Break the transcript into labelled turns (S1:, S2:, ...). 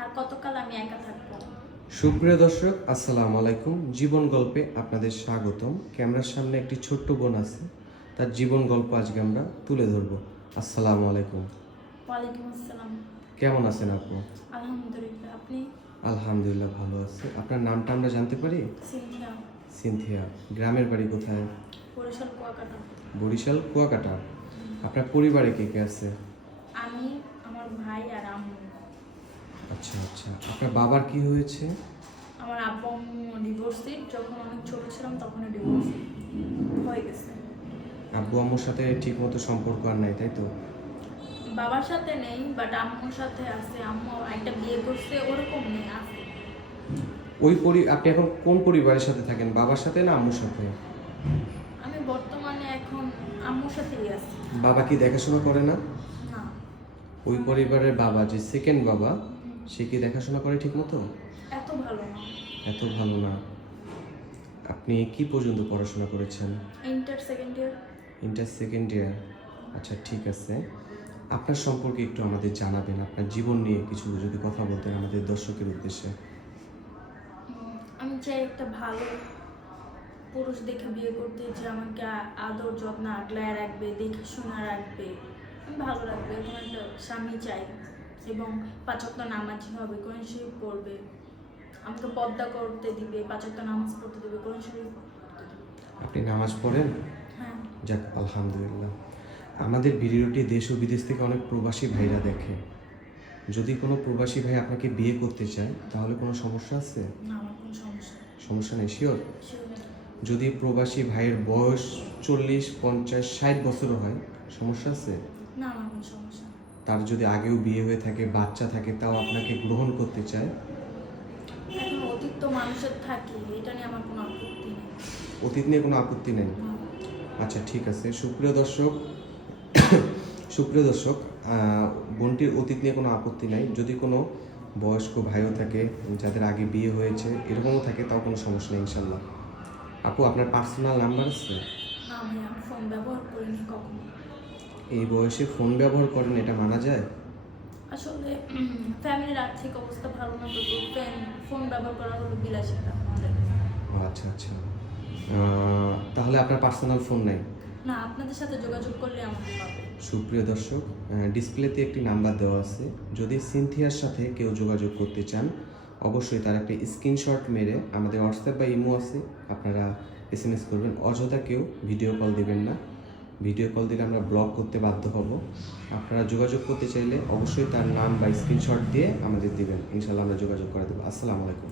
S1: আর কতকাল আমি একা থাকব?
S2: সুপ্রিয় দর্শক আসসালামু আলাইকুম। জীবন গল্পে আপনাদের স্বাগতম। ক্যামেরার সামনে একটি ছোট্ট বোন আছে। তার জীবন গল্প আজকে আমরা তুলে ধরবো। আসসালামু আলাইকুম।
S1: ওয়ালাইকুম আসসালাম।
S2: কেমন আছেন আপু?
S1: আলহামদুলিল্লাহ। আপনি?
S2: আলহামদুলিল্লাহ ভালো আছে। আপনার নামটা আমরা জানতে পারি?
S1: সিনথিয়া।
S2: সিনথিয়া। গ্রামের বাড়ি কোথায়?
S1: বরিশাল কুয়াকাটা।
S2: বরিশাল কুয়াকাটা। আপনার পরিবারে কে কে আছে?
S1: আমি আমার ভাই আর আম্মু।
S2: আচ্ছা আচ্ছা। আপনার বাবার কি হয়েছে?
S1: আমার আব্বু ডিভোর্সি যখন অনেক ছোট ছিলাম তখন ডিভোর্স। হয়ে গেছে।
S2: আব্বু আম্মুর সাথে ঠিক মতো সম্পর্ক আর নাই তাই তো?
S1: বাবার সাথে নেই বাট আম্মুর সাথে আছে। আম্মু একটা বিয়ে করছে ওরকম নেই আছে।
S2: ওই পরি আপনি এখন কোন পরিবারের সাথে থাকেন? বাবার সাথে না আম্মুর সাথে?
S1: আমি বর্তমানে এখন আম্মুর সাথেই আছি।
S2: বাবা কি দেখাশোনা করে না?
S1: না।
S2: ওই পরিবারের বাবা যে সেকেন্ড বাবা সে কি দেখাশোনা করে ঠিক মতো
S1: এত ভালো না।
S2: এত ভালো না। আপনি কি পর্যন্ত পড়াশোনা করেছেন?
S1: Inter second year
S2: inter second year আচ্ছা ঠিক আছে। আপনার সম্পর্কে একটু আমাদের জানাবেন আপনার জীবন নিয়ে কিছু যদি কথা বলতেন আমাদের দর্শকের উদ্দেশ্যে।
S1: আমি চাই একটা ভালো পুরুষ দেখে বিয়ে করতে যে আমাকে আদর যত্ন আগলায় রাখবে দেখাশোনা রাখবে। ভালো রাখবে এরকম একটা স্বামী চাই। এবং পাঁচক্ত নামাজি হবে কোন শরীফ পড়বে আমাকে পদ্মা করতে দিবে পাঁচক্ত নামাজ পড়তে দিবে কোন শরীফ
S2: আপনি নামাজ পড়েন?
S1: হ্যাঁ।
S2: যাক আলহামদুলিল্লাহ। আমাদের ভিডিওটি দেশ ও বিদেশ থেকে অনেক প্রবাসী ভাইরা দেখে। যদি কোনো প্রবাসী ভাই আপনাকে বিয়ে করতে চায় তাহলে কোনো সমস্যা আছে?
S1: না আমার কোনো সমস্যা নেই।
S2: সমস্যা নেই শিওর? যদি প্রবাসী ভাইয়ের বয়স চল্লিশ পঞ্চাশ ষাট বছরও হয় সমস্যা আছে?
S1: না আমার কোনো সমস্যা।
S2: তার যদি আগেও বিয়ে হয়ে থাকে বাচ্চা থাকে তাও আপনাকে গ্রহণ করতে চায়?
S1: অতীত তো মানুষের থাকি এটা নিয়ে আমার কোনো আপত্তি নেই।
S2: অতীত নিয়ে কোনো আপত্তি নেই? আচ্ছা ঠিক আছে। সুপ্রিয় দর্শক সুপ্রিয় দর্শক বোনটির অতীত নিয়ে কোনো আপত্তি নাই। যদি কোনো বয়স্ক ভাইও থাকে যাদের আগে বিয়ে হয়েছে এরকমও থাকে তাও কোনো সমস্যা নেই ইনশাল্লাহ আপু আপনার পার্সোনাল নাম্বার আছে?
S1: না আমি ফোন ব্যবহার করিনি কখনো।
S2: এই বয়সে ফোন ব্যবহার করেন এটা মানা যায়?
S1: আসলে ফ্যামিলির আর্থিক অবস্থা ভালো না তো ফোন ব্যবহার করা হলো বিলাসিতা আমাদের।
S2: আচ্ছা আচ্ছা। তাহলে আপনার পার্সোনাল ফোন নাই?
S1: না আপনাদের সাথে যোগাযোগ করলে আমাকে পাবে।
S2: সুপ্রিয় দর্শক ডিসপ্লেতে একটি নাম্বার দেওয়া আছে। যদি সিনথিয়ার সাথে কেউ যোগাযোগ করতে চান অবশ্যই তার একটা স্ক্রিনশট মেরে আমাদের হোয়াটসঅ্যাপ বা ইমো আছে আপনারা এস এম এস করবেন। অযথা কেউ ভিডিও কল দিবেন না। ভিডিও কল দিলে আমরা ব্লক করতে বাধ্য হব। আপনারা যোগাযোগ করতে চাইলে অবশ্যই তার নাম বা স্ক্রিনশট দিয়ে আমাদের দিবেন। ইনশাল্লাহ আমরা যোগাযোগ করে দেবো। আসসালামু আলাইকুম।